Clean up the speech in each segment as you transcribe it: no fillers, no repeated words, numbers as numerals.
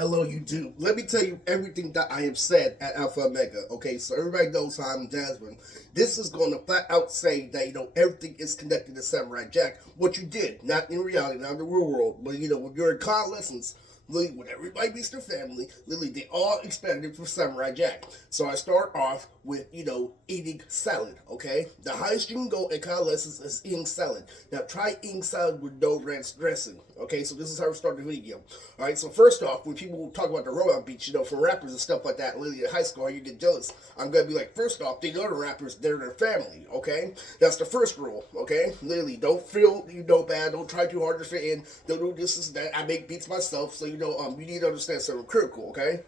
Hello, YouTube. Let me tell you everything that I have said at Alpha Omega. Okay, so everybody knows how I'm Jasmine. This is going to flat out say that everything is connected to Samurai Jack. What you did, not in reality, not in the real world, but when you're in convalescence, Lily, when everybody meets their family, Lily, they all expanded for Samurai Jack. So I start off with, eating salad, okay? The highest you can go in convalescence is eating salad. Now try eating salad with no ranch dressing, okay? So this is how we start the video. Alright, so first off, when people talk about the robot beats, from rappers and stuff like that, Lily in high school, how you get jealous, I'm gonna be like, first off, they know the rappers, they're their family, okay? That's the first rule, okay? Lily, don't feel bad, don't try too hard to fit in, don't do this, this, that. I make beats myself, so you need to understand something critical, okay?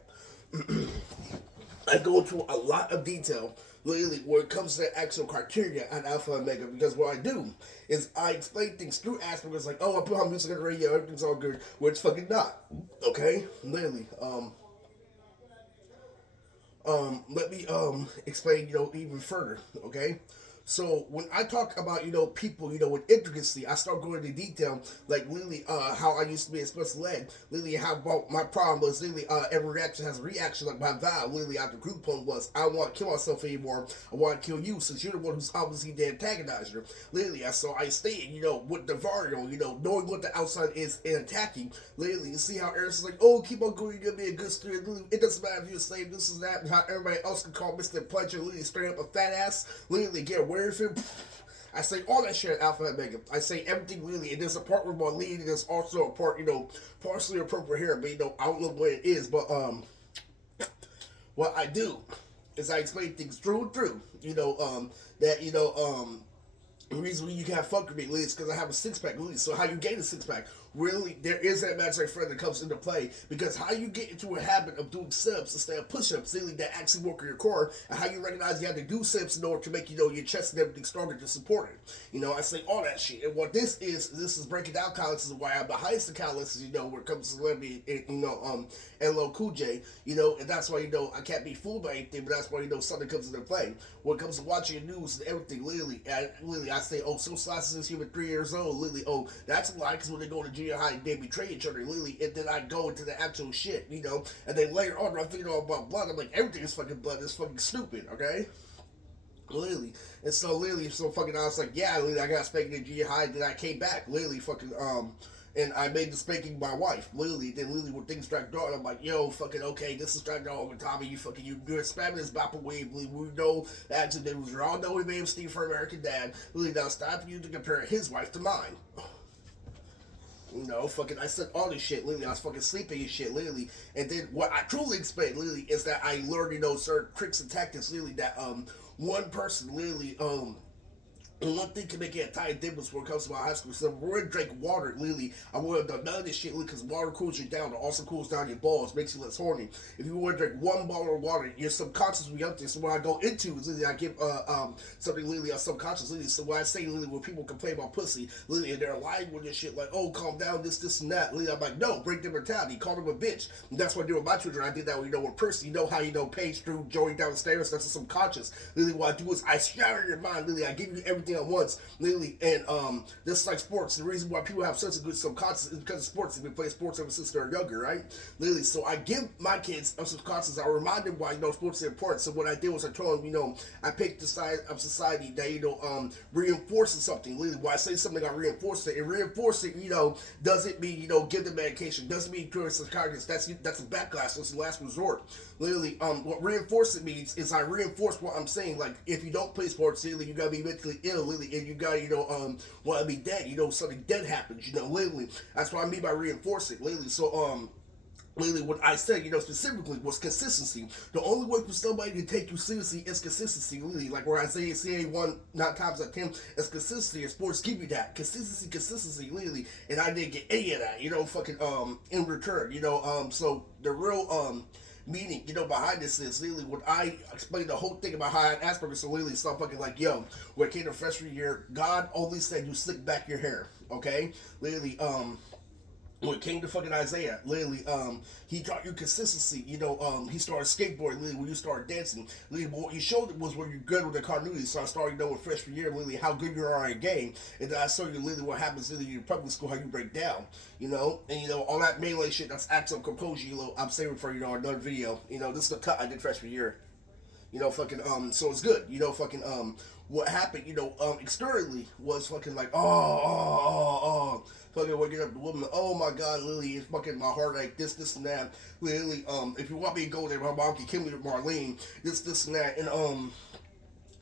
I go into a lot of detail lately when it comes to the actual criteria at Alpha Omega because what I do is I explain things through aspects like, oh, I put on music on the radio, everything's all good, where it's fucking not. Okay? Literally. Let me explain, even further, okay? So when I talk about people with intricacy, I start going into detail like literally how I used to be a special ed. Literally how about my problem was literally every reaction has a reaction. Like my vow literally after group poem was I don't want to kill myself anymore. I want to kill you since you're the one who's obviously the antagonizer. Literally, so I stated with the Vario, knowing what the outside is and attacking. Literally, you see how Eris like, oh, keep on going, you're gonna be a good student. Literally, it doesn't matter if you're a slave, this is that, and how everybody else can call Mr. Pleasure. Literally, straight up a fat ass. Literally, get where if it. I say all that shit at Alpha and Omega. I say everything really, and there's a part where my lead, and there's also a part, partially appropriate here, but I don't know what it is, but what I do is I explain things through and through. That the reason you can't fuck with me, Lee, is because I have a six pack, Lee. So how you gain a six pack? Really, there is that imaginary friend that comes into play because how you get into a habit of doing sit-ups instead of push-ups, really, that actually work in your core, and how you recognize you have to do sit-ups in order to make your chest and everything stronger to support it. I say all that shit, and what this is breaking down college is why I'm the highest in college, when it comes to celebrity, LL Cool J, and that's why I can't be fooled by anything, but that's why something comes into play. When it comes to watching the news and everything, literally, I say, oh, some slices is human 3 years old, literally, oh, that's a lie, because when they go to junior high, they betray each other, literally, and then I go into the actual shit, and then later on, I figure out about blood, I'm like, everything is fucking blood, it's fucking stupid, okay? Literally. And so literally, so fucking I was like, yeah, literally, I got spanked in junior high, then I came back, literally fucking and I made the spanking my wife, literally. Then literally when things dragged on, I'm like, yo, fucking okay, this is dragged on over Tommy, you're spamming this bop away, we know the accident was wrong, know we made him Steve for American Dad. Literally now it's time for you to compare his wife to mine. Fucking, I said all this shit, literally. I was fucking sleeping and shit, literally. And then what I truly explained, literally, is that I learned, certain tricks and tactics, literally, that, one person, literally, and one thing can make it a tiny difference when it comes to my high school. So we're gonna drink water, literally. I would have done none of this shit, because water cools you down. It also cools down your balls, makes you less horny. If you want to drink one bottle of water, your subconscious will be up there. So when I go into, literally, I give something literally a subconscious, literally. So when I say literally, when people complain about pussy, literally, and they're lying with this shit, like, oh, calm down, this, and that. Literally, I'm like, no, break their mentality, call them a bitch. And that's what I do with my children. I did that with Percy. How Paige through Joey down the stairs. That's a subconscious. Literally, what I do is I shatter your mind. Literally, I give you everything at once. Literally, and this is like sports. The reason why people have such a good subconscious is because of sports. They've been playing sports ever since they're younger, right? Literally, so I give my kids a subconscious. I remind them why sports are important. So what I did was I told them, I picked the side of society that reinforces something. Literally, when I say something, I reinforce it. And reinforce it, doesn't mean give them medication. Doesn't mean cure psychiatrist. That's a backlash. That's the last resort. Literally, what reinforce it means is I reinforce what I'm saying. Like if you don't play sports, literally, you gotta be mentally ill. Literally, and you gotta want to be dead. Something dead happens. Literally, that's what I mean by reinforcing. Literally, so literally, what I said, specifically was consistency. The only way for somebody to take you seriously is consistency. Literally, like where Isaiah CA 1 times out of 10 is consistency, and sports give you that consistency, literally. And I didn't get any of that, fucking in return, So the real meaning, behind this is literally when I explained the whole thing about how I had Asperger's. So literally, so I'm fucking like, yo, when I came to freshman year, God only said you slick back your hair, okay? Literally, when it came to fucking Isaiah, literally, he taught you consistency. He started skateboarding. Literally, when you started dancing, literally, what you showed it was where you're good with the continuity. So I started knowing freshman year, literally, how good you are in a game, and then I showed you literally what happens literally in public school, how you break down. And all that melee shit. That's actual composure. I'm saving for another video. This is the cut I did freshman year. So it's good. What happened, externally was fucking like, fucking waking up the woman, oh my god, Lily, it's fucking my heart like this, and that. Lily, if you want me to go there, my mom can kill me with Marlene, this, and that. And,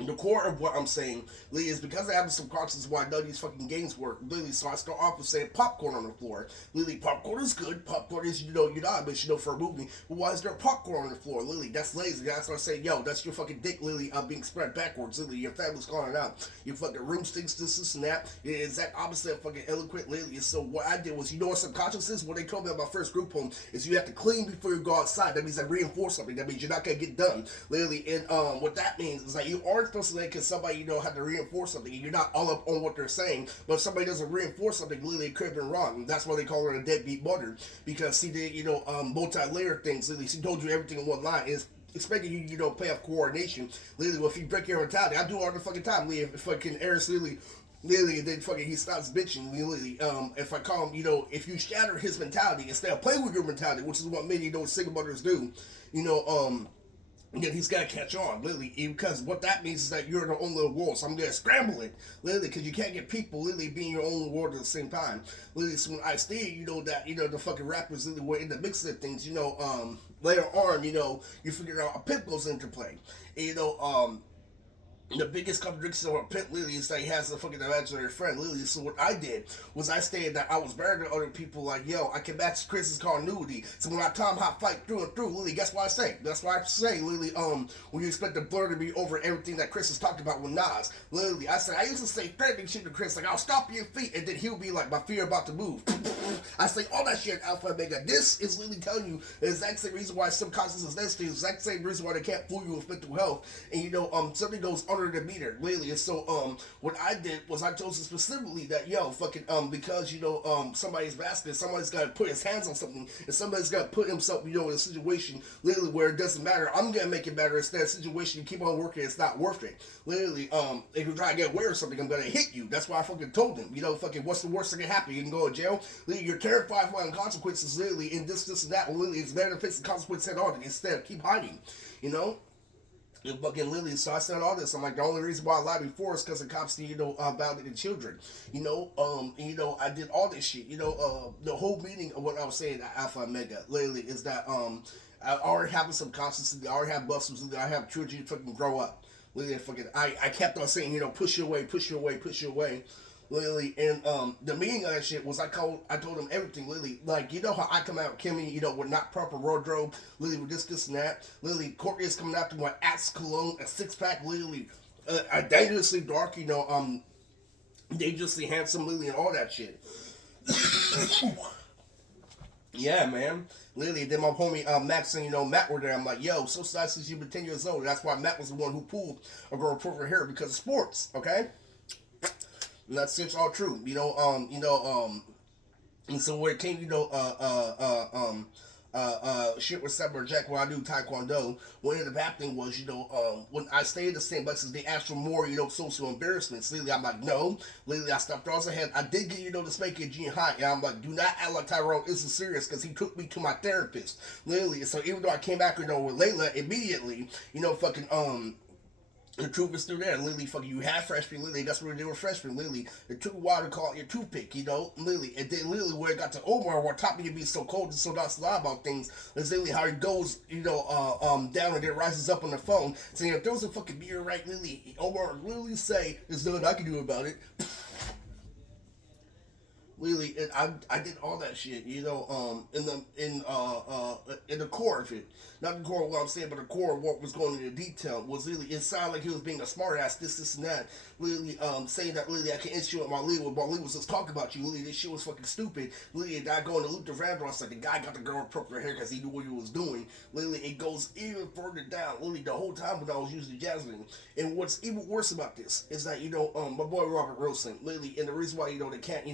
the core of what I'm saying, Lee, is because I have some conscience why none of these fucking games work. Lily, so I start off with saying popcorn on the floor. Lily, popcorn is good. Popcorn is, you're not, but for a movie. But why is there popcorn on the floor? Lily, that's lazy. I start saying, yo, that's your fucking dick, Lily. I'm being spread backwards. Lily, your family's calling out. Your fucking room stinks, this, and that. It is exact opposite of fucking eloquent, Lily. So what I did was, what subconscious is? What they told me about my first group home is you have to clean before you go outside. That means I reinforce something. That means you're not going to get done. Lily, and what that means is you aren't supposed to let because somebody have to reinforce something and you're not all up on what they're saying, but if somebody doesn't reinforce something, literally it could have been wrong. And that's why they call her a deadbeat mother, because she did multi-layered things. Literally, she told you everything in one line. Is expecting you pay off coordination. Literally, well, if you break your mentality, I do it all the fucking time. Literally, if fucking Eris literally, and then fucking he stops bitching. Literally, if I call him, if you shatter his mentality instead of playing with your mentality, which is what many single mothers do, then he's got to catch on, literally, because what that means is that you're in your own little world. So I'm going to scramble it, literally, because you can't get people literally being your own world at the same time. Literally, so when I stayed, the fucking rappers literally were in the mix of things, later on, you figure out a pimp goes into play. And, the biggest contradiction of a pimp Lily is that he has a fucking imaginary friend Lily. So what I did was I stated that I was better than other people. Like, yo, I can match Chris's continuity. So when I Tom Hop fight through and through, Lily, guess what I say? That's why I say, Lily, when you expect the blur to be over everything that Chris has talked about with Nas. Lily, I used to say threatening shit to Chris, like, I'll stop your feet, and then he'll be like, my feet are about to move. I say all that shit in Alpha and Omega. This is Lily telling you the exact same reason why subconscious is necessary, the exact same reason why they can't fool you with mental health. And something goes under the meter, Lily. And so what I did was I chose specifically that because somebody's basket, somebody's got to put his hands on something, and somebody's got to put himself in a situation literally where it doesn't matter. I'm gonna make it better instead of a situation you keep on working, it's not worth it. Literally, if you try to get away with something, I'm gonna hit you. That's why I fucking told him. What's the worst that can happen? You can go to jail. Literally, you're terrified of consequences. Literally, in this, and that. Well, literally, it's better to face the consequence head on instead of keep hiding. And fucking Lily, so I said all this. I'm like, the only reason why I lied before is because the cops, violated children. I did all this shit. The whole meaning of what I was saying at Alpha Omega, literally, is that I already have some consciousness. I already have muscles. I have children fucking grow up. Literally, I kept on saying, push your way, push your way, push your way. Literally, and the meaning of that shit was I told him everything, Lily. Like, how I come out, Kimmy, with not proper wardrobe, Lily, with this, and that. Lily, Courtney is coming after my Axe cologne, a 6-pack, Lily, dangerously dark, dangerously handsome, Lily, and all that shit. Yeah, man. Literally, then my homie Max and Matt were there. I'm like, yo, so sad since you've been 10 years old. That's why Matt was the one who pulled a girl for her hair because of sports, okay? And that's it's all true. And so where it came, shit with Samurai Jack when I do Taekwondo, what ended up happening was, when I stayed in the same places, they asked for more, social embarrassments. Literally, I'm like, no. Literally, I stopped all ahead. I did get, the spanking in junior high, and I'm like, do not act like Tyrone isn't serious, because he took me to my therapist. Literally, so even though I came back, with Layla immediately, the truth is still there. Literally, fucking, you had freshmen, literally, that's where they were freshmen, literally. It took a while to call it your toothpick, literally. And then, literally, where it got to Omar, where top of you be so cold and so not sly about things, is literally how it goes, down and then rises up on the phone, saying, if there was a fucking beer right, literally, Omar would literally say, there's nothing I can do about it. Literally, I did all that shit, in the core of it. Not the core of what I'm saying, but the core of what was going into detail was really, it sounded like he was being a smartass, this, and that. Literally, saying that, literally, I can instrument my lead when my lead was just talking about you. Literally, this shit was fucking stupid. Literally, I going to Luther Vandross, like, the guy got the girl with purple hair because he knew what he was doing. Literally, it goes even further down. Literally, the whole time when I was using Jasmine. And what's even worse about this is that, my boy Robert Wilson, literally, and the reason why, they can't,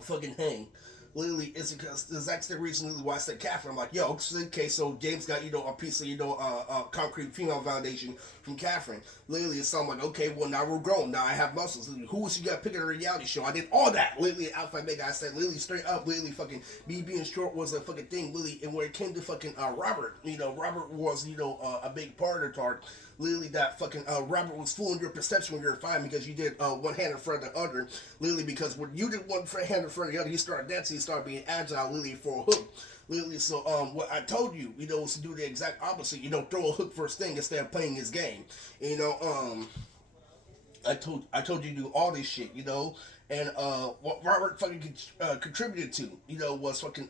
fucking hang Literally, it's because the exact same reason literally why I said Catherine. I'm like, yo, okay, so James got, a piece of, concrete female validation from Catherine. Literally, so I'm like, okay, well, now we're grown. Now I have muscles. Literally, who was you got picking a reality show? I did all that. Literally, Alpha Mega, I said, literally, straight up, literally, fucking, me being short was a fucking thing, literally. And when it came to fucking Robert, Robert was, a big part of the talk. Literally, that fucking Robert was fooling your perception when you were fine because you did one hand in front of the other. Literally, because when you did one hand in front of the other, you started dancing, you started being agile, literally, for a hook. Literally, so what I told you, was to do the exact opposite. Throw a hook first thing instead of playing his game. I told you to do all this shit, and what Robert fucking contributed to, was fucking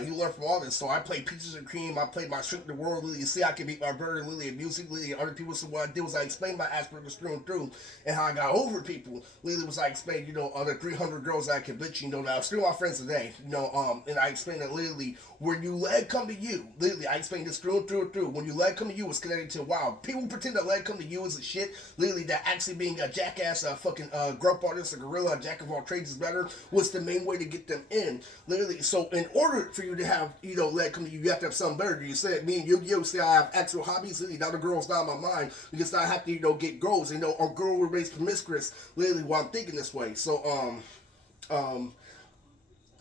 he learned from all this. So I played Peaches and Cream. I played my Shrink the World. Lily, you see, I can beat my brother Lily in music. Lily, and other people. So what I did was I explained my Asperger's through and through, and how I got over people. Lily was I explained, other 300 girls that I convinced, that are still my friends today. And I explained that literally when you let come to you, literally I explained this through and through and through. When you let come to you, it's connected to wow. People pretend that let come to you is a shit. Literally, that actually being a jackass, a fucking grump artist, a gorilla, a jack of all trades is better was the main way to get them in. Literally, so in order for you to have, let come to you, you have to have something better. You said me and you say I have actual hobbies. Literally, now the girl's not on my mind because I have to, get girls. Or girl were raised promiscuous. Literally, while I'm thinking this way. So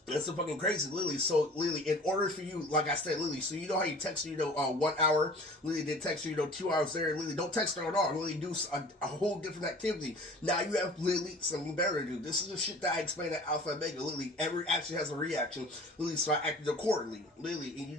it's so fucking crazy, Lily. So, Lily, in order for you, like I said, Lily, so you know how you text, 1 hour. Lily did text you, 2 hours there. Lily, don't text her at all. Lily, do a whole different activity. Now you have, Lily, something better to do. This is the shit that I explained at Alpha Omega. Lily, every action has a reaction. Lily, so I acted accordingly. Lily, and